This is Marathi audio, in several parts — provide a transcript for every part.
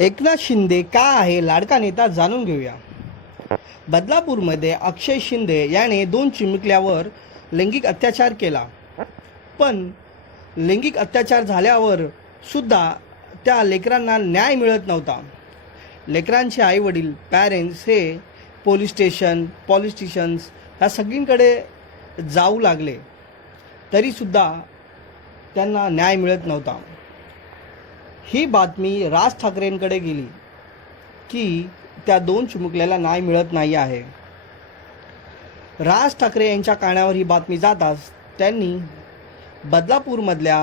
एकनाथ शिंदे का आहे लाडका नेता जाणून घेऊया. बदलापूरमध्ये अक्षय शिंदे याने दोन चिमुकल्यावर लैंगिक अत्याचार केला. पण लैंगिक अत्याचार झाल्यावर सुद्धा त्या लेकरांना न्याय मिळत नव्हता. लेकरांचे आईवडील पॅरेंट्स हे पोलीस स्टेशन पॉलिटिशियन्स ह्या सगळींकडे जाऊ लागले. तरीसुद्धा त्यांना न्याय मिळत नव्हता. ही बातमी राज ठाकरेंकडे गेली की त्या दोन चिमुकल्याला न्याय मिळत नाही आहे. राज ठाकरे यांच्या कानावर ही बातमी जाताच त्यांनी बदलापूरमधल्या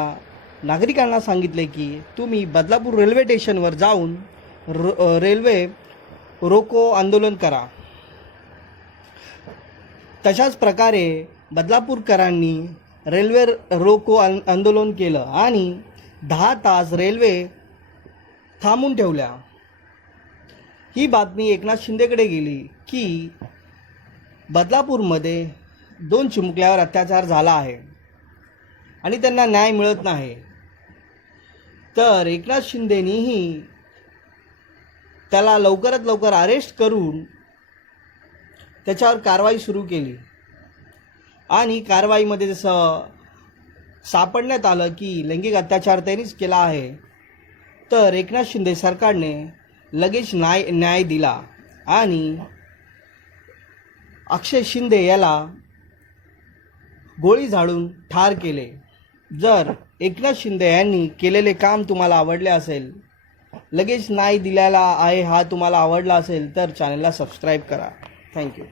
नागरिकांना सांगितले की तुम्ही बदलापूर रेल्वे स्टेशनवर जाऊन र रेल्वे रोको आंदोलन करा. तशाच प्रकारे बदलापूरकरांनी रेल्वे रोको आंदोलन केलं आणि दहा तास रेल्वे थांबून ठेवल्या. ही बातमी एकनाथ शिंदेकडे गेली की बदलापूरमध्ये दोन चिमुकल्यावर अत्याचार झाला आहे आणि त्यांना न्याय मिळत नाही. तर एकनाथ शिंदेनीही त्याला लवकरात लवकर अरेस्ट करून त्याच्यावर कारवाई सुरू केली. आणि कारवाईमध्ये जसं सापडण्यात आलं की लैंगिक अत्याचार त्यांनीच केला आहे तर एकनाथ शिंदे सरकारने लगेच न्याय न्याय दिला आणि अक्षय शिंदे याला गोळी झाडून ठार केले. जर एकनाथ शिंदे यांनी केलेले काम तुम्हाला आवडले असेल लगेच न्याय दिलेला आहे हा तुम्हाला आवडला असेल तर चॅनलला सबस्क्राईब करा. थँक्यू